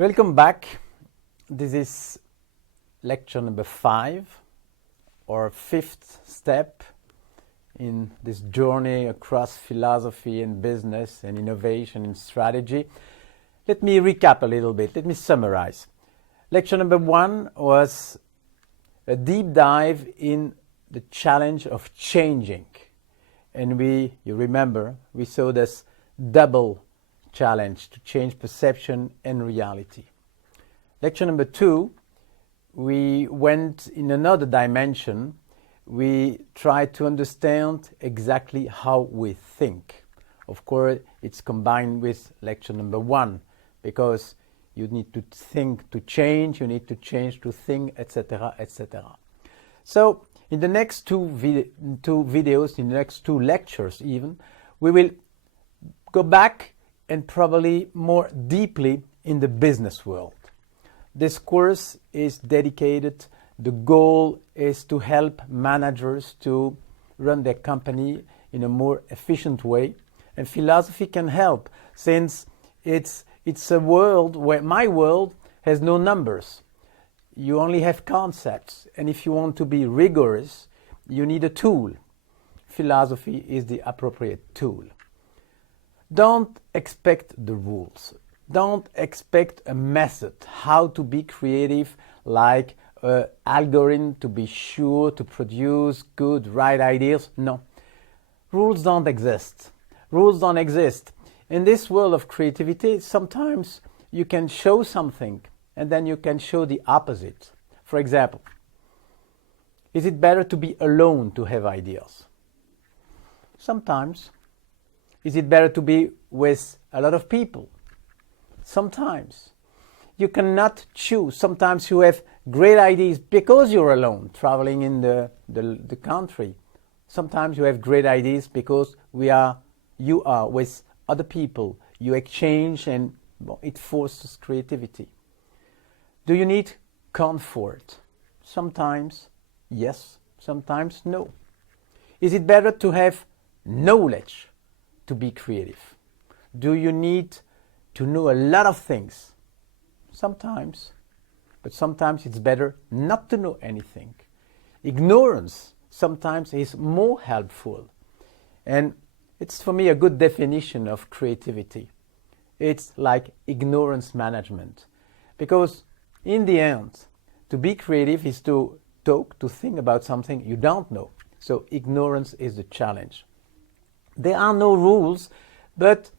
Welcome back. This is lecture number 5, or 5th step in this journey across philosophy and business and innovation and strategy. Let me recap a little bit. Let me summarize. Lecture number 1 was a deep dive in the challenge of changing. And you remember, we saw this double challenge to change perception and reality. Lecture number 2, we went in another dimension. We tried to understand exactly how we think. Of course, it's combined with lecture number 1, because you need to think to change, you need to change to think, etc., etc. So, in the next two videos, in the next 2 lectures even, we will go back and probably more deeply in the business world. This course is dedicated, the goal is to help managers to run their company in a more efficient way, and philosophy can help, since it's a world where my world has no numbers. You only have concepts, and if you want to be rigorous, you need a tool. Philosophy is the appropriate tool. Don't expect the rules. Don't expect a method how to be creative, like an algorithm to be sure to produce good, right ideas. No. Rules don't exist. Rules don't exist. In this world of creativity, sometimes you can show something and then you can show the opposite. For example, is it better to be alone to have ideas? Sometimes. Is it better to be with a lot of people? Sometimes. You cannot choose. Sometimes you have great ideas because you're alone, traveling in the country. Sometimes you have great ideas because you are with other people. You exchange and it forces creativity. Do you need comfort? Sometimes yes, sometimes no. Is it better to have knowledge to be creative? Do you need to know a lot of things? Sometimes, but sometimes it's better not to know anything. Ignorance sometimes is more helpful, and it's for me a good definition of creativity. It's like ignorance management, because in the end, to be creative is to talk, to think about something you don't know. So ignorance is the challenge. There are no rules, but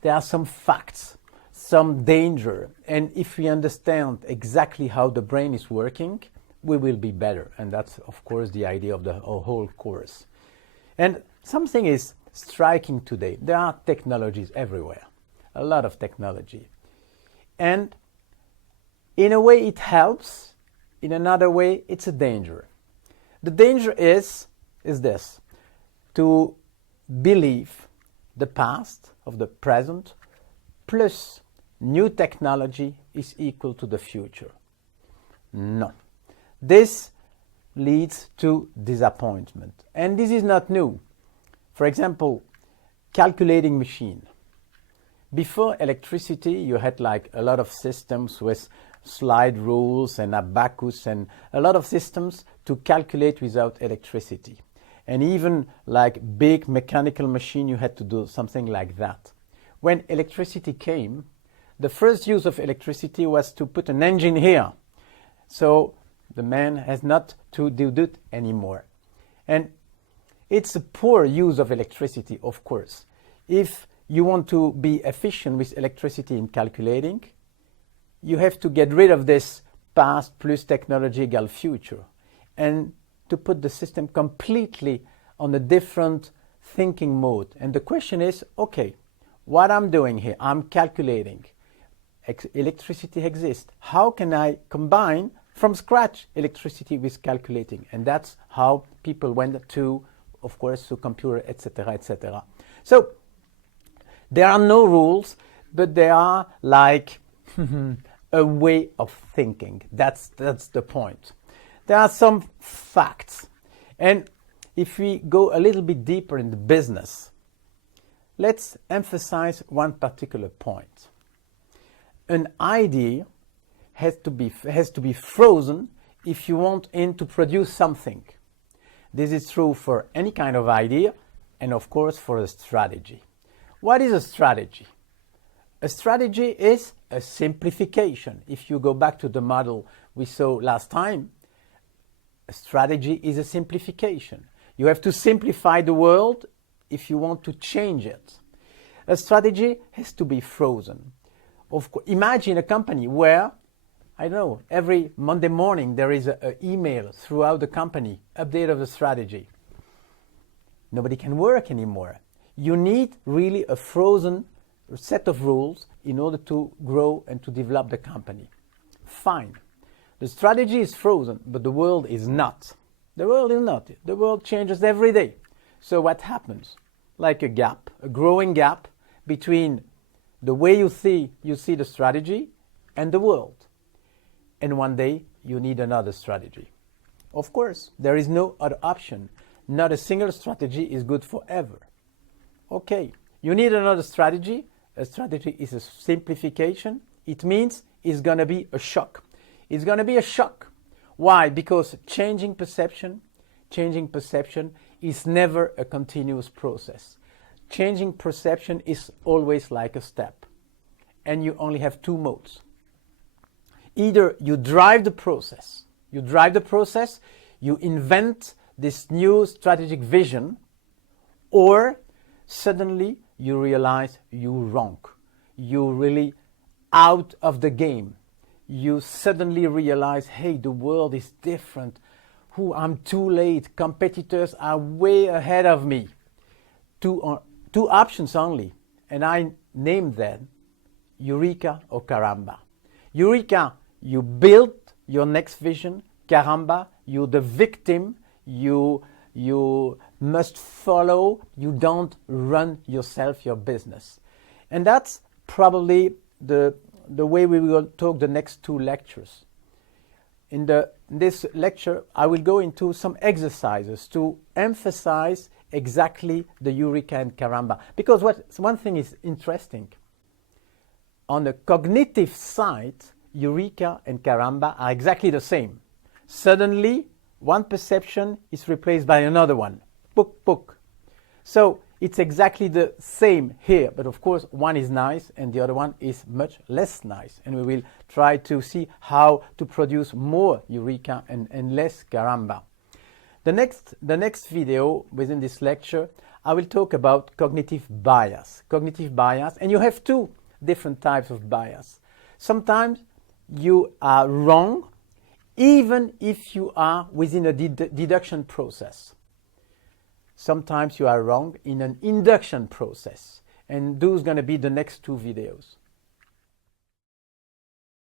there are some facts, some danger. And if we understand exactly how the brain is working, we will be better. And that's, of course, the idea of the whole course. And something is striking today. There are technologies everywhere, a lot of technology. And in a way it helps, in another way it's a danger. The danger is this, to believe the past of the present plus new technology is equal to the future. No. This leads to disappointment. And this is not new. For example, calculating machine. Before electricity, you had like a lot of systems with slide rules and abacus and a lot of systems to calculate without electricity. And even like big mechanical machine, you had to do something like that. When electricity came, the first use of electricity was to put an engine here. So the man has not to do that anymore. And it's a poor use of electricity, of course. If you want to be efficient with electricity in calculating, you have to get rid of this past plus technology equal future, and to put the system completely on a different thinking mode. And the question is, okay, what I'm doing here, I'm calculating. Electricity exists. How can I combine from scratch electricity with calculating? And that's how people went to, of course, to computer, etc., etc. So there are no rules, but there are like a way of thinking. That's the point. There are some facts. And if we go a little bit deeper in the business, let's emphasize one particular point. an idea has to be frozen if you want it to produce something. This is true for any kind of idea and of course for a strategy. What is a strategy? A strategy is a simplification. If you go back to the model we saw last time, a strategy is a simplification. You have to simplify the world if you want to change it. A strategy has to be frozen. Imagine a company where, I don't know, every Monday morning there is an email throughout the company, update of the strategy. Nobody can work anymore. You need really a frozen set of rules in order to grow and to develop the company. Fine. The strategy is frozen, but the world is not. The world is not. The world changes every day. So what happens? Like a gap, a growing gap between the way you see the strategy and the world. And one day you need another strategy. Of course, there is no other option. Not a single strategy is good forever. Okay, you need another strategy. A strategy is a simplification. It means it's going to be a shock. It's going to be a shock. Why? Because changing perception is never a continuous process. Changing perception is always like a step. And you only have two modes. Either you drive the process, you invent this new strategic vision, or suddenly you realize you're wrong. You're really out of the game. You suddenly realize, hey, the world is different. I'm too late. Competitors are way ahead of me. Two options only, and I named them Eureka or Caramba. Eureka, you build your next vision. Caramba, you're the victim. You must follow. You don't run yourself, your business. And that's probably the way we will talk the next two lectures. In this lecture, I will go into some exercises to emphasize exactly the Eureka and Caramba. Because one thing is interesting. On the cognitive side, Eureka and Caramba are exactly the same. Suddenly, one perception is replaced by another one. Book, book. So it's exactly the same here, but of course one is nice and the other one is much less nice. And we will try to see how to produce more Eureka and less Caramba. The next video within this lecture, I will talk about cognitive bias. Cognitive bias, and you have two different types of bias. Sometimes you are wrong, even if you are within a deduction process. Sometimes you are wrong in an induction process. And those are going to be the next two videos.